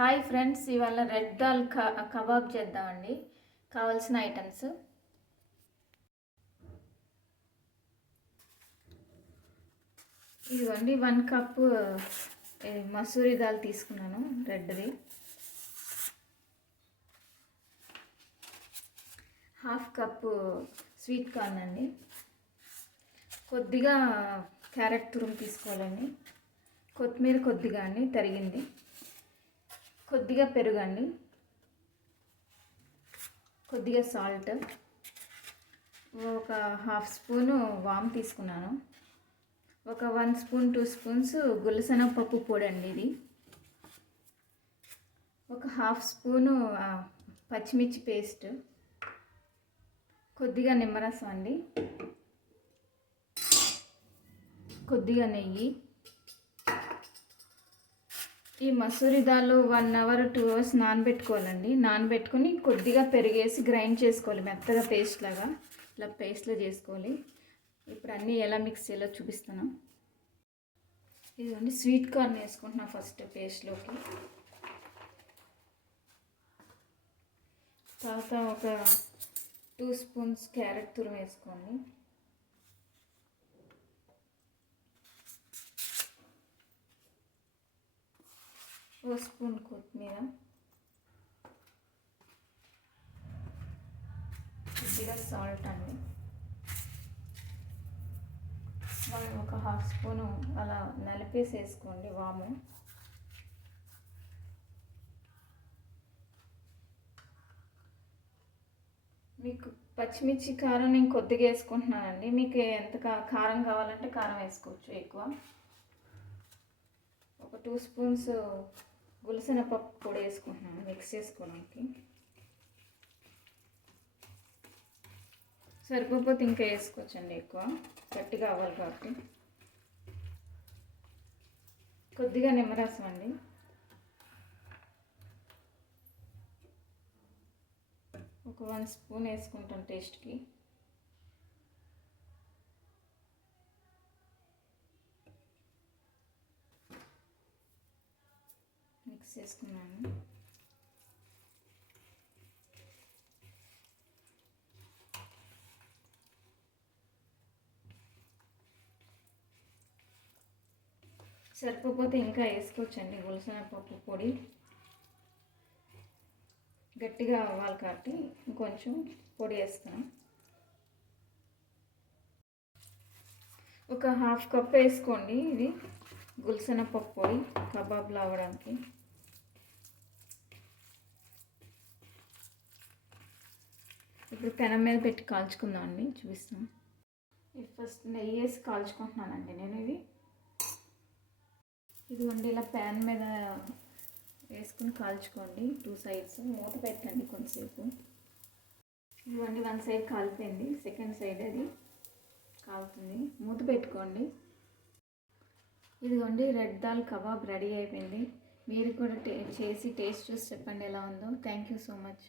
Hi friends, ఇవాళ red dal kebab చేద్దామండి. కావాల్సిన ఐటమ్స్: ఇదిగోండి 1 కప్పు మసూరి దాల్ తీసుకున్నాను, Reddy. Half cup sweet corn అండి. కొద్దిగా క్యారెట్ తురుము తీసుకోవాలండి. కొత్తిమీర కొద్దిగా అండి తరిగింది. కొద్దిగా పెరుగండి. కొద్దిగా సాల్ట్. ఒక హాఫ్ స్పూను వామ్ తీసుకున్నాను. ఒక 1 స్పూన్ 2 స్పూన్స్ గుల్లశనగపప్పు పొడి అండి ఇది. ఒక హాఫ్ స్పూను పచ్చిమిర్చి పేస్ట్. కొద్దిగా నిమ్మరసం అండి. కొద్దిగా నెయ్యి. ఈ మసూరి దాల్ 1 అవర్ 2 అవర్స్ నానబెట్టుకోవాలండి. నానబెట్టుకుని కొద్దిగా పెరిగేసి గ్రైండ్ చేసుకోవాలి, మెత్తగా పేస్ట్ లాగా. ఇలా పేస్ట్లో చేసుకోవాలి. ఇప్పుడు అన్నీ ఎలా మిక్స్ చేయాలో చూపిస్తాను. ఇదిగోండి స్వీట్ కార్న్ వేసుకుంటున్నా ఫస్ట్ పేస్ట్లోకి. తర్వాత ఒక 2 స్పూన్స్ క్యారెట్ తురుము వేసుకోండి. ఓ స్పూన్ కొత్తిమీర. కొద్దిగా సాల్ట్ అండి. ఒక హాఫ్ స్పూను అలా నలిపేసి వేసుకోండి వాము. మీకు పచ్చిమిర్చి కారం నేను కొద్దిగా వేసుకుంటున్నానండి. మీకు ఎంత కారం కావాలంటే కారం వేసుకోవచ్చు ఎక్కువ. ఒక 2 స్పూన్స్ గుల్లశనగపప్పు పొడి వేసుకుంటున్నాను మిక్స్ చేసుకోవడానికి. సరిపోతే ఇంకా వేసుకోవచ్చండి, ఎక్కువ గట్టిగా అవ్వాలి కాబట్టి. కొద్దిగా నిమ్మరసం అండి. ఒక 1 స్పూన్ వేసుకుంటాం టేస్ట్కి. మిక్స్ చేసుకున్నాను. సరిపోతే ఇంకా వేసుకోవచ్చండి గుల్లశనగపప్పు పొడి. గట్టిగా అవ్వాలి కాబట్టి ఇంకొంచెం పొడి వేస్తాను. ఒక హాఫ్ కప్ వేసుకోండి ఇది గుల్లశనగపప్పు పొడి కబాబ్లో అవ్వడానికి. ఇప్పుడు పెనం మీద పెట్టి కాల్చుకుందాం అండి, చూపిస్తాను. ఫస్ట్ నెయ్యి వేసి కాల్చుకుంటున్నానండి నేను. ఇదిగోండి ఇలా ప్యాన్ మీద వేసుకుని కాల్చుకోండి 2 సైడ్స్. మూత పెట్టండి కొంతసేపు. ఇదిగోండి 1 సైడ్ కాలిపోయింది, సెకండ్ సైడ్ అది కాలుతుంది. మూత పెట్టుకోండి. ఇదిగోండి రెడ్ దాల్ కబాబ్ రెడీ అయిపోయింది. మీరు కూడా చేసి టేస్ట్ చూసి చెప్పండి ఎలా ఉందో. Thank you so much.